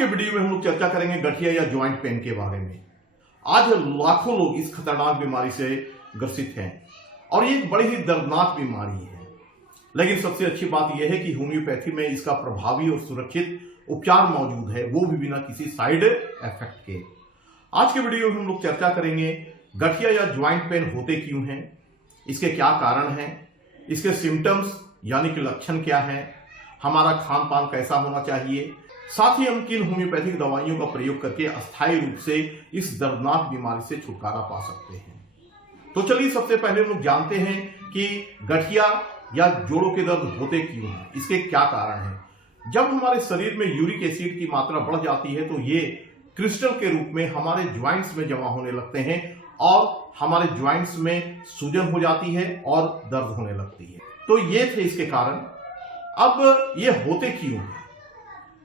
के वीडियो में हम लोग चर्चा करेंगे गठिया या ज्वाइंट पेन के बारे में। आज लाखों लोग इस खतरनाक बीमारी से ग्रसित हैं और ये एक बड़ी ही दर्दनाक बीमारी है। लेकिन सबसे अच्छी बात यह है कि होम्योपैथी में इसका प्रभावी और सुरक्षित उपचार मौजूद है, वो भी बिना किसी साइड इफेक्ट के। आज के वीडियो में हम लोग चर्चा करेंगे गठिया या ज्वाइंट पेन होते क्यों हैं, इसके क्या कारण हैं, इसके सिम्टम्स यानी कि लक्षण क्या है, हमारा खान पान कैसा होना चाहिए, साथ ही हम किन होम्योपैथिक दवाइयों का प्रयोग करके अस्थायी रूप से इस दर्दनाक बीमारी से छुटकारा पा सकते हैं। तो चलिए सबसे पहले हम लोग जानते हैं कि गठिया या जोड़ों के दर्द होते क्यों हैं, इसके क्या कारण हैं। जब हमारे शरीर में यूरिक एसिड की मात्रा बढ़ जाती है तो ये क्रिस्टल के रूप में हमारे ज्वाइंट्स में जमा होने लगते हैं और हमारे ज्वाइंट्स में सूजन हो जाती है और दर्द होने लगती है। तो ये थे इसके कारण। अब ये होते क्यों हैं,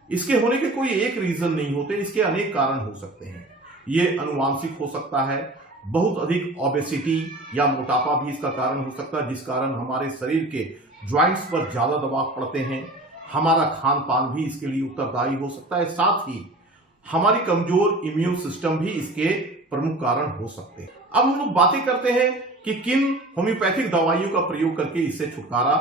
इसके होने के कोई एक रीजन नहीं होते, इसके अनेक कारण हो सकते हैं। ये अनुवांशिक हो सकता है, बहुत अधिक ओबेसिटी या मोटापा भी इसका कारण हो सकता है, जिस कारण हमारे शरीर के ज्वाइंट्स पर ज्यादा दबाव पड़ते हैं। हमारा खान पान भी इसके लिए उत्तरदायी हो सकता है, साथ ही हमारी कमजोर इम्यून सिस्टम भी इसके प्रमुख कारण हो सकते हैं। अब हम लोग बातें करते हैं कि किन होम्योपैथिक दवाइयों का प्रयोग करके इससे छुटकारा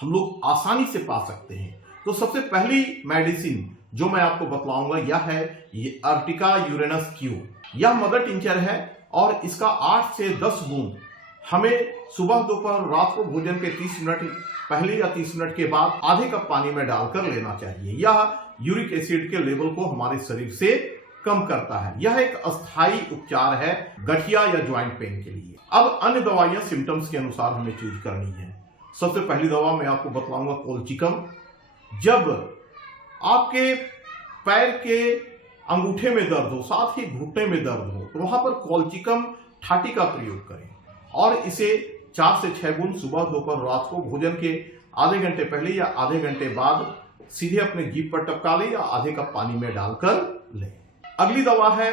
हम लोग आसानी से पा सकते हैं। तो सबसे पहली मेडिसिन जो मैं आपको बतलाऊंगा यह है ये अर्टिका यूरेनस क्यू। यह मदर टिंचर है और इसका 8 से 10 बूंद हमें सुबह दोपहर रात को भोजन के 30 मिनट पहले या 30 मिनट के बाद आधे कप पानी में डालकर लेना चाहिए। यह यूरिक एसिड के लेवल को हमारे शरीर से कम करता है। यह एक अस्थायी उपचार है गठिया या ज्वाइंट पेन के लिए। अब अन्य दवाइयां सिम्टम्स के अनुसार हमें चूज करनी है। सबसे पहली दवा मैं आपको बतलाऊंगा कोलचिकम। जब आपके पैर के अंगूठे में दर्द हो, साथ ही घुटने में दर्द हो, तो वहां पर कोलचिकम ठाटी का प्रयोग करें और इसे 4 से 6 बूंद सुबह दोपहर रात को भोजन के आधे घंटे पहले या आधे घंटे बाद सीधे अपने जीभ पर टपका लें या आधे कप पानी में डालकर लें। अगली दवा है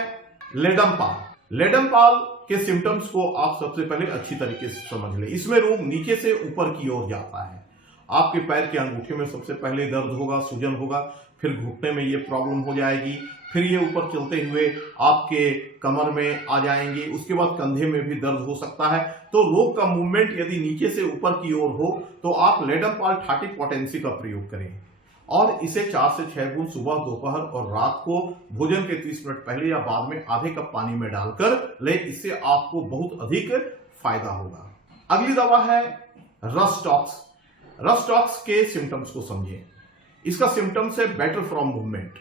लेडमपाल। लेडमपाल के सिम्टम्स को आप सबसे पहले अच्छी तरीके से समझ लें। इसमें रोग नीचे से ऊपर की ओर जाता है। आपके पैर के अंगूठे में सबसे पहले दर्द होगा, सूजन होगा, फिर घुटने में ये प्रॉब्लम हो जाएगी, फिर ये ऊपर चलते हुए आपके कमर में आ जाएंगे, उसके बाद कंधे में भी दर्द हो सकता है। तो रोग का मूवमेंट यदि नीचे से ऊपर की ओर हो तो आप लेडमपाल 30 पोटेंसी का प्रयोग करें और इसे 4 से 6 बूंद सुबह दोपहर और रात को भोजन के 30 मिनट पहले या बाद में आधे कप पानी में डालकर ले। इससे आपको बहुत अधिक फायदा होगा। अगली दवा है रस्टॉक्स। रस्टॉक्स के सिम्टम्स को समझें। इसका सिम्टम्स है बेटर फ्रॉम मूवमेंट।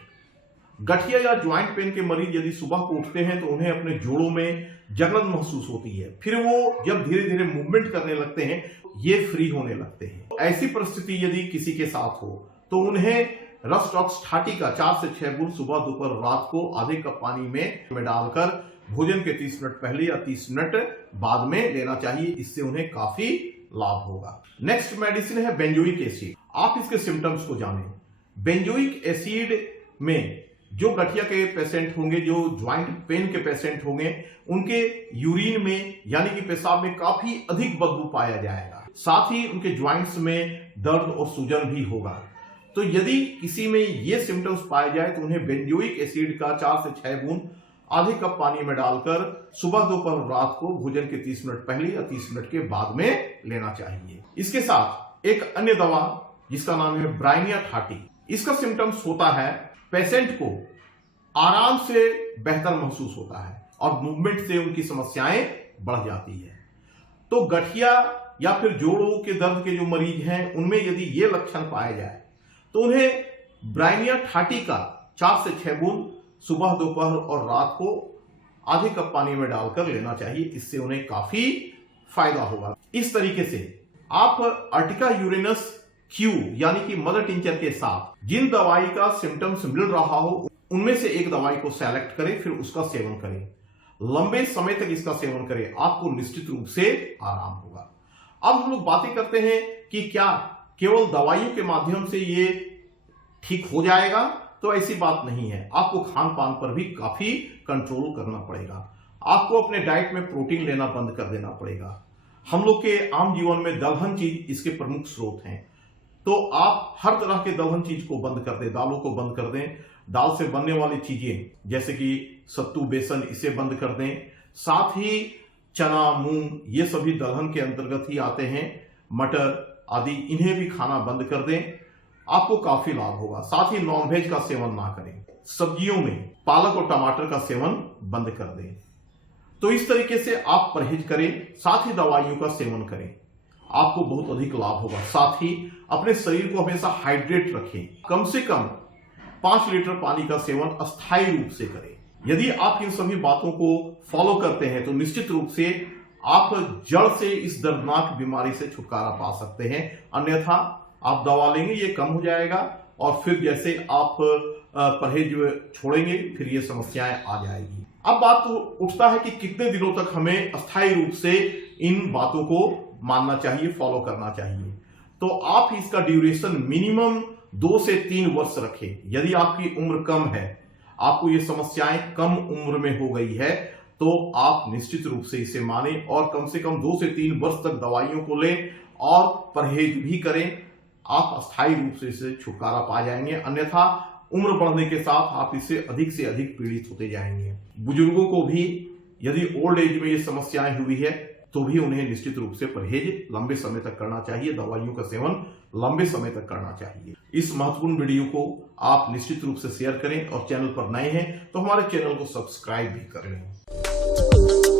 गठिया या ज्वाइंट पेन के मरीज यदि सुबह को उठते हैं तो उन्हें अपने जोड़ों में जकड़न महसूस होती है, फिर वो जब धीरे धीरे मूवमेंट करने लगते हैं ये फ्री होने लगते हैं। ऐसी परिस्थिति यदि किसी के साथ हो तो उन्हें रस्टॉक्स 30 का 4 से 6 बूंद सुबह दोपहर रात को आधे कप पानी में डालकर भोजन के 30 मिनट पहले या 30 मिनट बाद में लेना चाहिए। इससे उन्हें काफी लाभ होगा। नेक्स्ट मेडिसिन है बेंजोइक एसिड। आप इसके सिम्टम्स को जानें। बेंजोइक एसिड में जो गठिया के पेशेंट होंगे, जो ज्वाइंट पेन के पेशेंट होंगे, उनके यूरिन में यानी कि पेशाब में काफी अधिक बदबू पाया जाएगा, साथ ही उनके ज्वाइंट्स में दर्द और सूजन भी होगा। तो यदि किसी में ये सिम्टम्स पाए जाए तो उन्हें बेंजोइक एसिड का 4 से 6 बूंद आधे कप पानी में डालकर सुबह दोपहर रात को भोजन के 30 मिनट पहले या 30 मिनट के बाद में लेना चाहिए। इसके साथ एक अन्य दवा जिसका नाम है ब्राइनिया 30। इसका सिम्टम्स होता है पेशेंट को आराम से बेहतर महसूस होता है और मूवमेंट से उनकी समस्याएं बढ़ जाती है। तो गठिया या फिर जोड़ों के दर्द के जो मरीज हैं उनमें यदि ये लक्षण पाए जाए तो उन्हें ब्राइनिया 30 का 4 से 6 बूंद सुबह दोपहर और रात को आधे कप पानी में डालकर लेना चाहिए। इससे उन्हें काफी फायदा होगा। इस तरीके से आप अर्टिका यूरेनस क्यू यानी कि मदर टिंचर के साथ जिन दवाई का सिम्टम्स मिल रहा हो उनमें से एक दवाई को सेलेक्ट करें, फिर उसका सेवन करें, लंबे समय तक इसका सेवन करें, आपको निश्चित रूप से आराम होगा। अब हम लोग बातें करते हैं कि क्या केवल दवाइयों के माध्यम से ये ठीक हो जाएगा, तो ऐसी बात नहीं है। आपको खान पान पर भी काफी कंट्रोल करना पड़ेगा। आपको अपने डाइट में प्रोटीन लेना बंद कर देना पड़ेगा। हम लोग के आम जीवन में दलहन चीज इसके प्रमुख स्रोत हैं। तो आप हर तरह के दलहन चीज को बंद कर दें, दालों को बंद कर दें। दाल से बनने वाली चीजें जैसे कि सत्तू, बेसन, इसे बंद कर दें। साथ ही चना, मूंग, ये सभी दलहन के अंतर्गत ही आते हैं। मटर आदि, इन्हें भी खाना बंद कर दें, आपको काफी लाभ होगा। साथ ही नॉनवेज का सेवन ना करें। सब्जियों में पालक और टमाटर का सेवन बंद कर दें। तो इस तरीके से आप परहेज करें, साथ ही दवाइयों का सेवन करें, आपको बहुत अधिक लाभ होगा। साथ ही अपने शरीर को हमेशा हाइड्रेट रखें। कम से कम 5 लीटर पानी का सेवन अस्थायी रूप से करें। यदि आप इन सभी बातों को फॉलो करते हैं तो निश्चित रूप से आप जड़ से इस दर्दनाक बीमारी से छुटकारा पा सकते हैं। अन्यथा आप दवा लेंगे, ये कम हो जाएगा और फिर जैसे आप परहेज छोड़ेंगे फिर ये समस्याएं आ जाएगी। अब बात उठता है कि कितने दिनों तक हमें अस्थायी रूप से इन बातों को मानना चाहिए, फॉलो करना चाहिए। तो आप इसका ड्यूरेशन मिनिमम 2 से 3 वर्ष रखें। यदि आपकी उम्र कम है, आपको ये समस्याएं कम उम्र में हो गई है, तो आप निश्चित रूप से इसे माने और कम से कम 2 से 3 वर्ष तक दवाइयों को लें और परहेज भी करें। आप अस्थायी रूप से इससे छुटकारा पा जाएंगे। अन्यथा उम्र बढ़ने के साथ आप इससे अधिक पीड़ित होते जाएंगे। बुजुर्गों को भी यदि ओल्ड एज में ये समस्याएं हुई है तो भी उन्हें निश्चित रूप से परहेज लंबे समय तक करना चाहिए, दवाइयों का सेवन लंबे समय तक करना चाहिए। इस महत्वपूर्ण वीडियो को आप निश्चित रूप से शेयर करें और चैनल पर नए हैं तो हमारे चैनल को सब्सक्राइब भी कर लें।